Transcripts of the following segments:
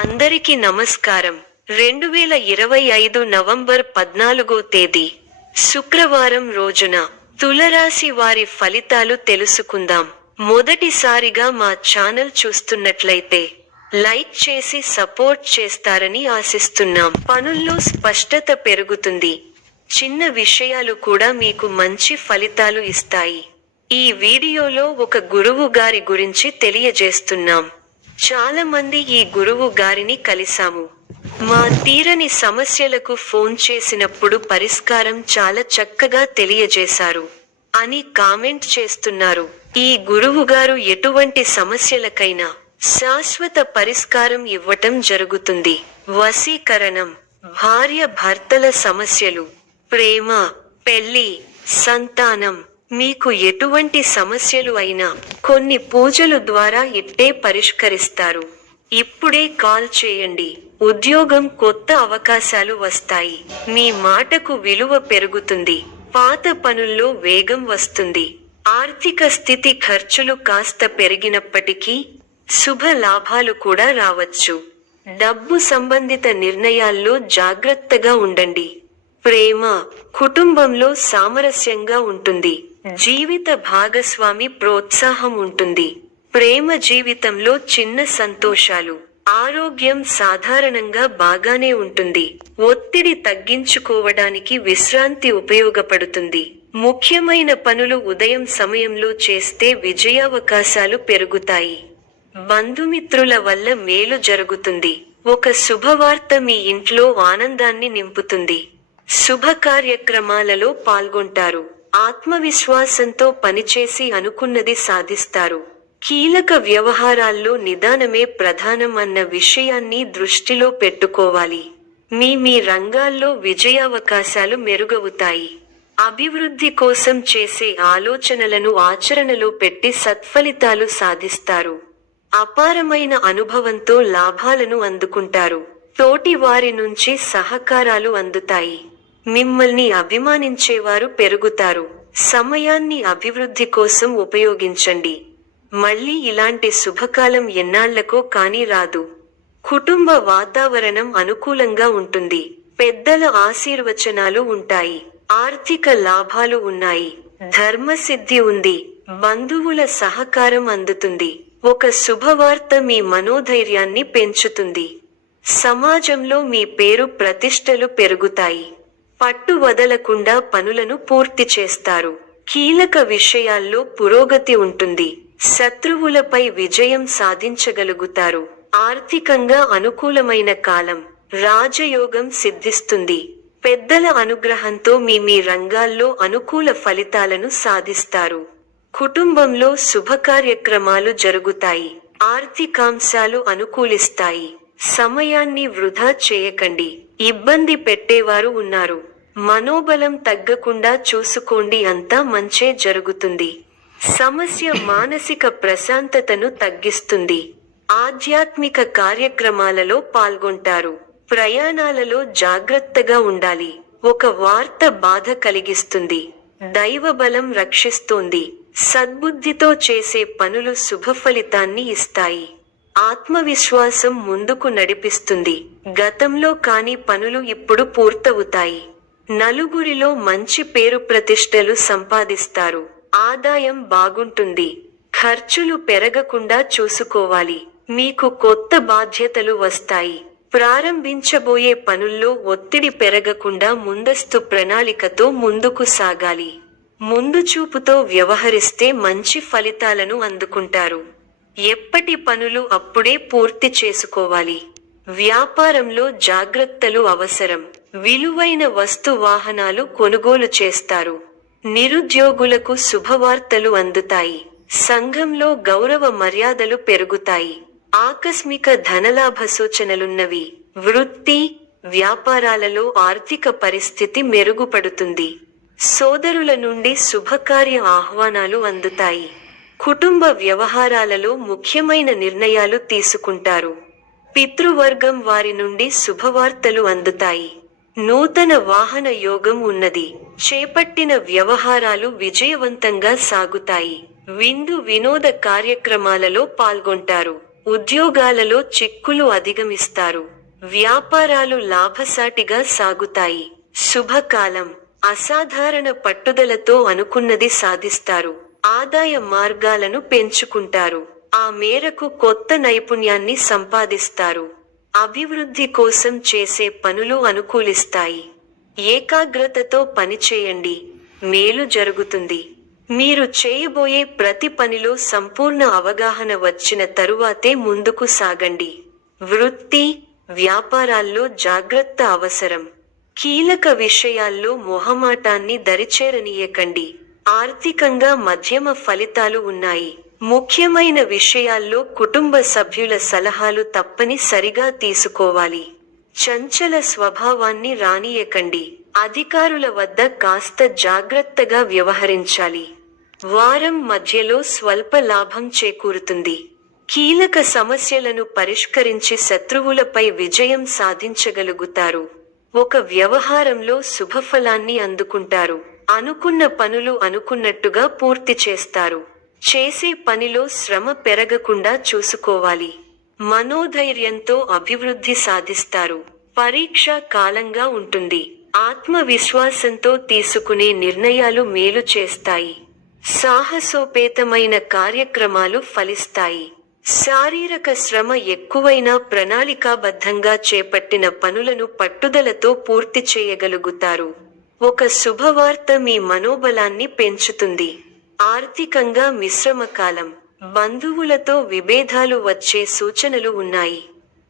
అందరికీ నమస్కారం. 2025 నవంబర్ 14వ తేదీ శుక్రవారం రోజున తులరాశి వారి ఫలితాలు తెలుసుకుందాం. మొదటిసారిగా మా ఛానల్ చూస్తున్నట్లయితే లైక్ చేసి సపోర్ట్ చేస్తారని ఆశిస్తున్నాం. పనుల్లో స్పష్టత పెరుగుతుంది. చిన్న విషయాలు కూడా మీకు మంచి ఫలితాలు ఇస్తాయి. ఈ వీడియోలో ఒక గురువు గారి గురించి తెలియజేస్తున్నాం. చాలా మంది ఈ గురువు గారిని కలిసాము. మా తీరని సమస్యలకు ఫోన్ చేసినప్పుడు పరిష్కారం చాలా చక్కగా తెలియజేశారు అని కామెంట్ చేస్తున్నారు. ఈ గురువు గారు ఎటువంటి సమస్యలకైనా శాశ్వత పరిష్కారం ఇవ్వటం జరుగుతుంది. వశీకరణం, భార్య భర్తల సమస్యలు, ప్రేమ, పెళ్లి, సంతానం, మీకు ఎటువంటి సమస్యలు అయినా కొన్ని పూజలు ద్వారా ఇట్టే పరిష్కరిస్తారు. ఇప్పుడే కాల్ చేయండి. ఉద్యోగం, కొత్త అవకాశాలు వస్తాయి. మీ మాటకు విలువ పెరుగుతుంది. పాత పనుల్లో వేగం వస్తుంది. ఆర్థిక స్థితి, ఖర్చులు కాస్త పెరిగినప్పటికీ శుభ లాభాలు కూడా రావచ్చు. డబ్బు సంబంధిత నిర్ణయాల్లో జాగ్రత్తగా ఉండండి. ప్రేమ, కుటుంబంలో సామరస్యంగా ఉంటుంది. జీవిత భాగస్వామి ప్రోత్సాహం ఉంటుంది. ప్రేమ జీవితంలో చిన్న సంతోషాలు. ఆరోగ్యం సాధారణంగా బాగానే ఉంటుంది. ఒత్తిడి తగ్గించుకోవడానికి విశ్రాంతి ఉపయోగపడుతుంది. ముఖ్యమైన పనులు ఉదయం సమయంలో చేస్తే విజయావకాశాలు పెరుగుతాయి. బంధుమిత్రుల వల్ల మేలు జరుగుతుంది. ఒక శుభవార్త మీ ఇంట్లో ఆనందాన్ని నింపుతుంది. శుభ కార్యక్రమాలలో పాల్గొంటారు. ఆత్మవిశ్వాసంతో పనిచేసి అనుకున్నది సాధిస్తారు. కీలక వ్యవహారాల్లో నిదానమే ప్రధానం అన్న విషయాన్ని దృష్టిలో పెట్టుకోవాలి. మీ రంగాల్లో విజయావకాశాలు మెరుగవుతాయి. అభివృద్ధి కోసం చేసే ఆలోచనలను ఆచరణలో పెట్టి సత్ఫలితాలు సాధిస్తారు. అపారమైన అనుభవంతో లాభాలను అందుకుంటారు. తోటి వారి నుంచి సహకారాలు అందుతాయి. మిమ్మల్ని అభిమానించేవారు పెరుగుతారు. సమయాన్ని అభివృద్ధి కోసం ఉపయోగించండి. మళ్ళీ ఇలాంటి శుభకాలం ఎన్నాళ్లకో కానీ రాదు. కుటుంబ వాతావరణం అనుకూలంగా ఉంటుంది. పెద్దల ఆశీర్వచనాలు ఉంటాయి. ఆర్థిక లాభాలు ఉన్నాయి. ధర్మసిద్ధి ఉంది. బంధువుల సహకారం అందుతుంది. ఒక శుభవార్త మీ మనోధైర్యాన్ని పెంచుతుంది. సమాజంలో మీ పేరు ప్రతిష్టలు పెరుగుతాయి. పట్టు వదలకుండా పనులను పూర్తి చేస్తారు. కీలక విషయాల్లో పురోగతి ఉంటుంది. శత్రువులపై విజయం సాధించగలుగుతారు. ఆర్థికంగా అనుకూలమైన కాలం. రాజయోగం సిద్ధిస్తుంది. పెద్దల అనుగ్రహంతో మీ రంగాల్లో అనుకూల ఫలితాలను సాధిస్తారు. కుటుంబంలో శుభకార్యక్రమాలు జరుగుతాయి. ఆర్థికాంశాలు అనుకూలిస్తాయి. సమయాన్ని వృధా చేయకండి. ఇబ్బంది పెట్టేవారు ఉన్నారు. మనోబలం తగ్గకుండా చూసుకోండి. అంతా మంచే జరుగుతుంది. సమస్య మానసిక ప్రశాంతతను తగ్గిస్తుంది. ఆధ్యాత్మిక కార్యక్రమాలలో పాల్గొంటారు. ప్రయాణాలలో జాగ్రత్తగా ఉండాలి. ఒక వార్త బాధ కలిగిస్తుంది. దైవబలం రక్షిస్తోంది. సద్బుద్ధితో చేసే పనులు శుభఫలితాన్ని ఇస్తాయి. ఆత్మవిశ్వాసం ముందుకు నడిపిస్తుంది. గతంలో కాని పనులు ఇప్పుడు పూర్తవుతాయి. నలుగురిలో మంచి పేరు ప్రతిష్టలు సంపాదిస్తారు. ఆదాయం బాగుంటుంది. ఖర్చులు పెరగకుండా చూసుకోవాలి. మీకు కొత్త బాధ్యతలు వస్తాయి. ప్రారంభించబోయే పనుల్లో ఒత్తిడి పెరగకుండా ముందస్తు ప్రణాళికతో ముందుకు సాగాలి. ముందు చూపుతో వ్యవహరిస్తే మంచి ఫలితాలను అందుకుంటారు. ఎప్పటి పనులు అప్పుడే పూర్తి చేసుకోవాలి. వ్యాపారంలో జాగ్రత్తలు అవసరం. విలువైన వస్తు వాహనాలు కొనుగోలు చేస్తారు. నిరుద్యోగులకు శుభవార్తలు అందుతాయి. సంఘంలో గౌరవ మర్యాదలు పెరుగుతాయి. ఆకస్మిక ధనలాభ సూచనలున్నవి. వృత్తి, వ్యాపారాలలో ఆర్థిక పరిస్థితి మెరుగుపడుతుంది. సోదరుల నుండి శుభకార్య ఆహ్వానాలు అందుతాయి. కుటుంబ వ్యవహారాలలో ముఖ్యమైన నిర్ణయాలు తీసుకుంటారు. పితృవర్గం వారి నుండి శుభవార్తలు అందుతాయి. నూతన వాహన యోగం ఉన్నది. చేపట్టిన వ్యవహారాలు విజయవంతంగా సాగుతాయి. విందు వినోద కార్యక్రమాలలో పాల్గొంటారు. ఉద్యోగాలలో చిక్కులు అధిగమిస్తారు. వ్యాపారాలు లాభసాటిగా సాగుతాయి. శుభకాలం. అసాధారణ పట్టుదలతో అనుకున్నది సాధిస్తారు. ఆదాయ మార్గాలను పెంచుకుంటారు. ఆ మేరకు కొత్త నైపుణ్యాన్ని సంపాదిస్తారు. అభివృద్ధి కోసం చేసే పనులు అనుకూలిస్తాయి. ఏకాగ్రతతో పనిచేయండి, మేలు జరుగుతుంది. మీరు చేయబోయే ప్రతి పనిలో సంపూర్ణ అవగాహన వచ్చిన తరువాతే ముందుకు సాగండి. వృత్తి, వ్యాపారాల్లో జాగ్రత్త అవసరం. కీలక విషయాల్లో మొహమాటాన్ని దరిచేరనీయకండి. ఆర్థికంగా మధ్యమ ఫలితాలు ఉన్నాయి. ముఖ్యమైన విషయాల్లో కుటుంబ సభ్యుల సలహాలు తప్పనిసరిగా తీసుకోవాలి. చంచల స్వభావాన్ని రానీయకండి. అధికారుల వద్ద కాస్త జాగ్రత్తగా వ్యవహరించాలి. వారం మధ్యలో స్వల్ప లాభం చేకూరుతుంది. కీలక సమస్యలను పరిష్కరించి శత్రువులపై విజయం సాధించగలుగుతారు. ఒక వ్యవహారంలో శుభఫలాన్ని అందుకుంటారు. అనుకున్న పనులు అనుకున్నట్టుగా పూర్తి చేస్తారు. చేసే పనిలో శ్రమ పెరగకుండా చూసుకోవాలి. మనోధైర్యంతో అభివృద్ధి సాధిస్తారు. పరీక్ష కాలంగా ఉంటుంది. ఆత్మవిశ్వాసంతో తీసుకునే నిర్ణయాలు మేలు చేస్తాయి. సాహసోపేతమైన కార్యక్రమాలు ఫలిస్తాయి. శారీరక శ్రమ ఎక్కువైనా ప్రణాళికాబద్ధంగా చేపట్టిన పనులను పట్టుదలతో పూర్తి చేయగలుగుతారు. ఒక శుభవార్త మీ మనోబలాన్ని పెంచుతుంది. ఆర్థికంగా మిశ్రమకాలం. బంధువులతో విభేదాలు వచ్చే సూచనలు ఉన్నాయి.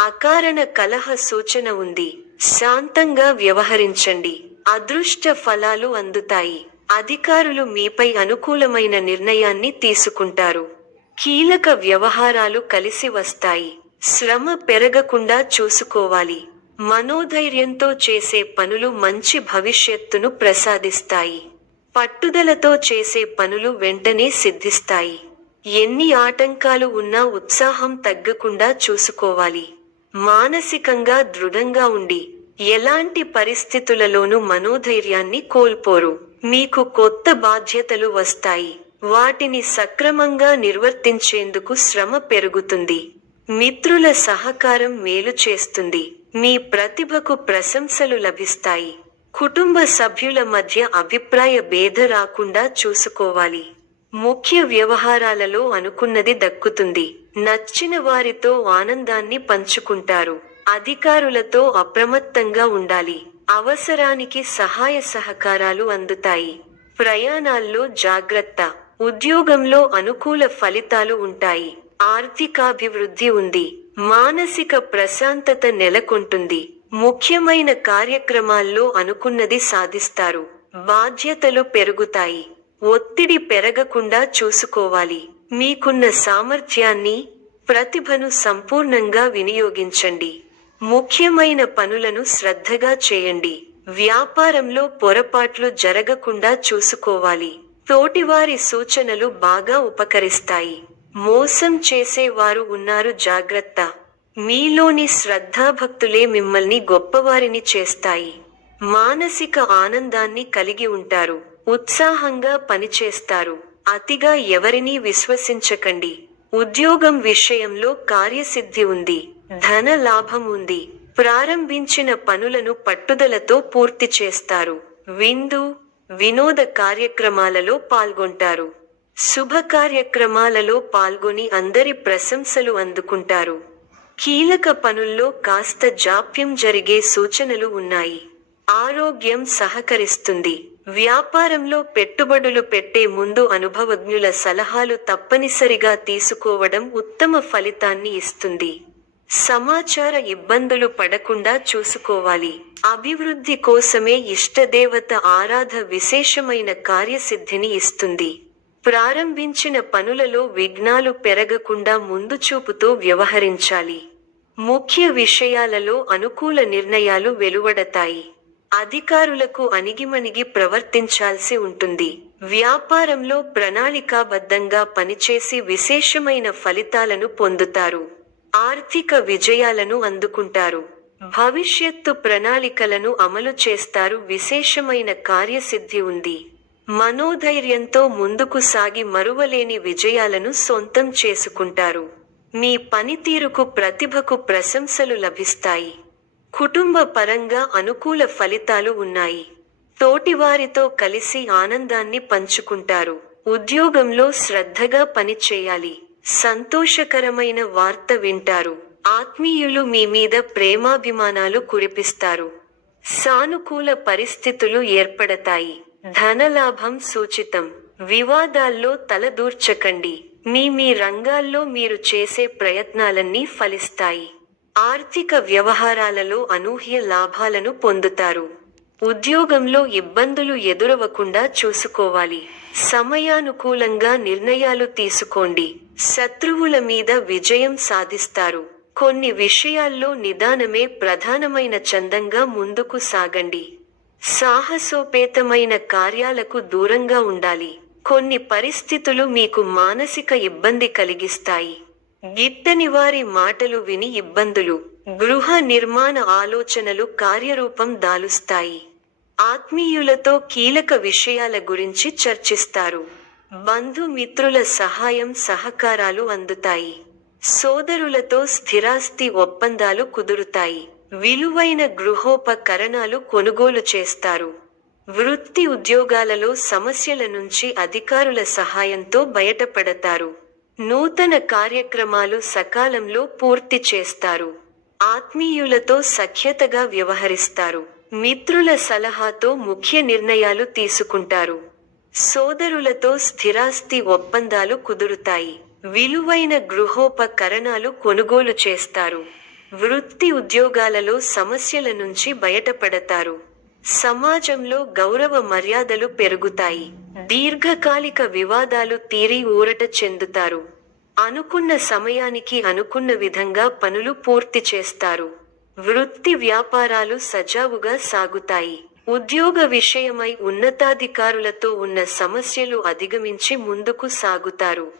అకారణ కలహ సూచన ఉంది. శాంతంగా వ్యవహరించండి. అదృష్ట ఫలాలు అందుతాయి. అధికారులు మీపై అనుకూలమైన నిర్ణయాన్ని తీసుకుంటారు. కీలక వ్యవహారాలు కలిసి వస్తాయి. శ్రమ పెరగకుండా చూసుకోవాలి. మనోధైర్యంతో చేసే పనులు మంచి భవిష్యత్తును ప్రసాదిస్తాయి. పట్టుదలతో చేసే పనులు వెంటనే సిద్ధిస్తాయి. ఎన్ని ఆటంకాలు ఉన్నా ఉత్సాహం తగ్గకుండా చూసుకోవాలి. మానసికంగా దృఢంగా ఉండి, ఎలాంటి పరిస్థితులలోనూ మనోధైర్యాన్ని కోల్పోరు. మీకు కొత్త బాధ్యతలు వస్తాయి. వాటిని సక్రమంగా నిర్వర్తించేందుకు శ్రమ పెరుగుతుంది. మిత్రుల సహకారం మేలు చేస్తుంది. మీ ప్రతిభకు ప్రశంసలు లభిస్తాయి. కుటుంబ సభ్యుల మధ్య అభిప్రాయ భేద రాకుండా చూసుకోవాలి. ముఖ్య వ్యవహారాలలో అనుకున్నది దక్కుతుంది. నచ్చిన వారితో ఆనందాన్ని పంచుకుంటారు. అధికారులతో అప్రమత్తంగా ఉండాలి. అవసరానికి సహాయ సహకారాలు అందుతాయి. ప్రయాణాల్లో జాగ్రత్త. ఉద్యోగంలో అనుకూల ఫలితాలు ఉంటాయి. ఆర్థికాభివృద్ధి ఉంది. మానసిక ప్రశాంతత నెలకొంటుంది. ముఖ్యమైన కార్యక్రమాల్లో అనుకున్నది సాధిస్తారు. బాధ్యతలు పెరుగుతాయి. ఒత్తిడి పెరగకుండా చూసుకోవాలి. మీకున్న సామర్థ్యాన్ని, ప్రతిభను సంపూర్ణంగా వినియోగించండి. ముఖ్యమైన పనులను శ్రద్ధగా చేయండి. వ్యాపారంలో పొరపాట్లు జరగకుండా చూసుకోవాలి. తోటివారి సూచనలు బాగా ఉపకరిస్తాయి. మోసం చేసేవారు ఉన్నారు, జాగ్రత్త. మీలోని శ్రద్ధాభక్తులే మిమ్మల్ని గొప్పవారిని చేస్తాయి. మానసిక ఆనందాన్ని కలిగి ఉంటారు. ఉత్సాహంగా పనిచేస్తారు. అతిగా ఎవరినీ విశ్వసించకండి. ఉద్యోగం విషయంలో కార్యసిద్ధి ఉంది. ధన లాభం ఉంది. ప్రారంభించిన పనులను పట్టుదలతో పూర్తి చేస్తారు. విందు, వినోద కార్యక్రమాలలో పాల్గొంటారు. శుభ కార్యక్రమాలలో పాల్గొని అందరి ప్రశంసలు అందుకుంటారు. కీలక పనుల్లో కాస్త జాప్యం జరిగే సూచనలు ఉన్నాయి. ఆరోగ్యం సహకరిస్తుంది. వ్యాపారంలో పెట్టుబడులు పెట్టే ముందు అనుభవజ్ఞుల సలహాలు తప్పనిసరిగా తీసుకోవడం ఉత్తమ ఫలితాన్ని ఇస్తుంది. సమాచార ఇబ్బందులు పడకుండా చూసుకోవాలి. అభివృద్ధి కోసమే ఇష్టదేవత ఆరాధ విశేషమైన కార్యసిద్ధిని ఇస్తుంది. ప్రారంభించిన పనులలో విఘ్నాలు పెరగకుండా ముందుచూపుతో వ్యవహరించాలి. ముఖ్య విషయాలలో అనుకూల నిర్ణయాలు వెలువడతాయి. అధికారులకు అణిగిమణిగి ప్రవర్తించాల్సి ఉంటుంది. వ్యాపారంలో ప్రణాళికాబద్ధంగా పనిచేసి విశేషమైన ఫలితాలను పొందుతారు. ఆర్థిక విజయాలను అందుకుంటారు. భవిష్యత్తు ప్రణాళికలను అమలు చేస్తారు. విశేషమైన కార్యసిద్ధి ఉంది. మనోధైర్యంతో ముందుకు సాగి మరువలేని విజయాలను సొంతం చేసుకుంటారు. మీ పనితీరుకు ప్రతిభకు ప్రశంసలు లభిస్తాయి. కుటుంబ పరంగా అనుకూల ఫలితాలు ఉన్నాయి. తోటివారితో కలిసి ఆనందాన్ని పంచుకుంటారు. ఉద్యోగంలో శ్రద్ధగా పని చేయాలి. సంతోషకరమైన వార్త వింటారు. ఆత్మీయులు మీ మీద ప్రేమాభిమానాలు కురిపిస్తారు. సానుకూల పరిస్థితులు ఏర్పడతాయి. ధనలాభం సూచితం. వివాదాల్లో తలదూర్చకండి. మీ రంగాల్లో మీరు చేసే ప్రయత్నాలన్నీ ఫలిస్తాయి. ఆర్థిక వ్యవహారాలలో అనూహ్య లాభాలను పొందుతారు. ఉద్యోగంలో ఇబ్బందులు ఎదురవకుండా చూసుకోవాలి. సమయానుకూలంగా నిర్ణయాలు తీసుకోండి. శత్రువుల మీద విజయం సాధిస్తారు. కొన్ని విషయాల్లో నిదానమే ప్రధానమైన చందంగా ముందుకు సాగండి. సాహసోపేతమైన కార్యాలకు దూరంగా ఉండాలి. కొన్ని పరిస్థితులు మీకు మానసిక ఇబ్బంది కలిగిస్తాయి. గిట్టని వారి మాటలు విని ఇబ్బందులు, గృహ నిర్మాణ ఆలోచనలు కార్యరూపం దాలుస్తాయి. ఆత్మీయులతో కీలక విషయాల గురించి చర్చిస్తారు. బంధుమిత్రుల సహాయం సహకారాలు అందుతాయి. సోదరులతో స్థిరాస్తి ఒప్పందాలు కుదురుతాయి. విలువైన గృహోపకరణాలు కొనుగోలు చేస్తారు. వృత్తి ఉద్యోగాలలో సమస్యల నుంచి అధికారుల సహాయంతో బయటపడతారు. నూతన కార్యక్రమాలు సకాలంలో పూర్తి చేస్తారు. ఆత్మీయులతో సఖ్యతగా వ్యవహరిస్తారు. మిత్రుల సలహాతో ముఖ్య నిర్ణయాలు తీసుకుంటారు. సోదరులతో స్థిరాస్తి ఒప్పందాలు కుదురుతాయి. విలువైన గృహోపకరణాలు కొనుగోలు చేస్తారు. వృత్తి ఉద్యోగాలలో సమస్యల నుంచి బయటపడతారు. సమాజంలో గౌరవ మర్యాదలు పెరుగుతాయి. దీర్ఘకాలిక వివాదాలు తీరి ఊరట చెందుతారు. అనుకున్న సమయానికి అనుకున్న విధంగా పనులు పూర్తి చేస్తారు. వృత్తి వ్యాపారాలు సజావుగా సాగుతాయి. ఉద్యోగ విషయమై ఉన్నతాధికారులతో ఉన్న సమస్యలు అధిగమించి ముందుకు సాగుతారు.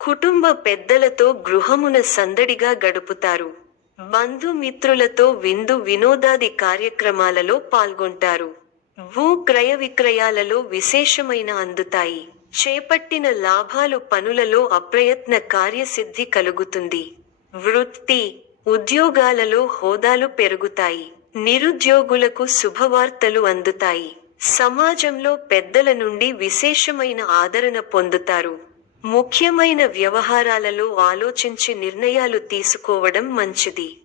కుటుంబ పెద్దలతో గృహమున సందడిగా గడుపుతారు. బంధుమిత్రులతో విందు వినోదాది కార్యక్రమాలలో పాల్గొంటారు. భూ క్రయ విక్రయాలలో విశేషమైన అందుతాయి. చేపట్టిన లాభాలు పనులలో అప్రయత్న కార్యసిద్ధి కలుగుతుంది. వృత్తి ఉద్యోగాలలో హోదాలు పెరుగుతాయి. నిరుద్యోగులకు శుభవార్తలు అందుతాయి. సమాజంలో పెద్దల నుండి విశేషమైన ఆదరణ పొందుతారు. ముఖ్యమైన వ్యవహారాలలో ఆలోచించి నిర్ణయాలు తీసుకోవడం మంచిది.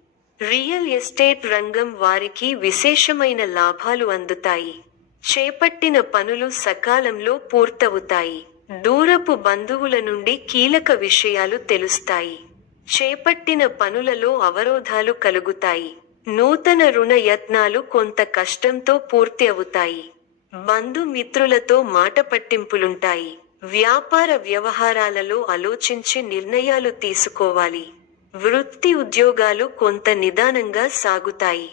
రియల్ ఎస్టేట్ రంగం వారికి విశేషమైన లాభాలు అందుతాయి. చేపట్టిన పనులు సకాలంలో పూర్తవుతాయి. దూరపు బంధువుల నుండి కీలక విషయాలు తెలుస్తాయి. చేపట్టిన పనులలో అవరోధాలు కలుగుతాయి. నూతన రుణ యత్నాలు కొంత కష్టంతో పూర్తి అవుతాయి. బంధుమిత్రులతో మాట పట్టింపులుంటాయి. వ్యాపార వ్యవహారాలలో ఆలోచించి నిర్ణయాలు తీసుకోవాలి. వృత్తి ఉద్యోగాలు కొంత నిదానంగా సాగుతాయి.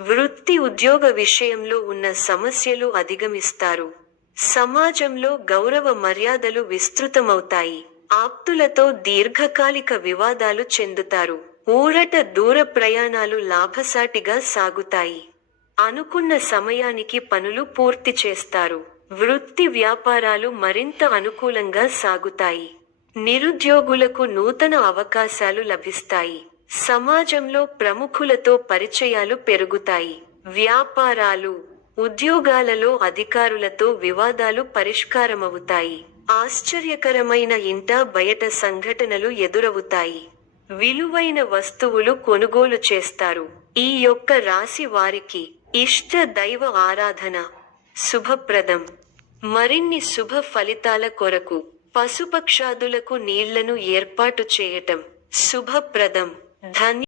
వృత్తి ఉద్యోగ విషయంలో ఉన్న సమస్యలు అధిగమిస్తారు. సమాజంలో గౌరవ మర్యాదలు విస్తృతమవుతాయి. ఆప్తులతో దీర్ఘకాలిక వివాదాలు చెందుతారు. ఊరట దూర ప్రయాణాలు లాభసాటిగా సాగుతాయి. అనుకున్న సమయానికి పనులు పూర్తి చేస్తారు. వృత్తి వ్యాపారాలు మరింత అనుకూలంగా సాగుతాయి. నిరుద్యోగులకు నూతన అవకాశాలు లభిస్తాయి. సమాజంలో ప్రముఖులతో పరిచయాలు పెరుగుతాయి. వ్యాపారాలు ఉద్యోగాలలో అధికారులతో వివాదాలు పరిష్కారమవుతాయి. ఆశ్చర్యకరమైన ఇంటా బయట సంఘటనలు ఎదురవుతాయి. విలువైన వస్తువులు కొనుగోలు చేస్తారు. ఈ యొక్క రాశి వారికి ఇష్ట దైవ ఆరాధన శుభప్రదం. మరిన్ని శుభ ఫలితాల కొరకు పశుపక్షాదులకు నీళ్లను ఏర్పాటు చేయటం శుభప్రదం. ధన్య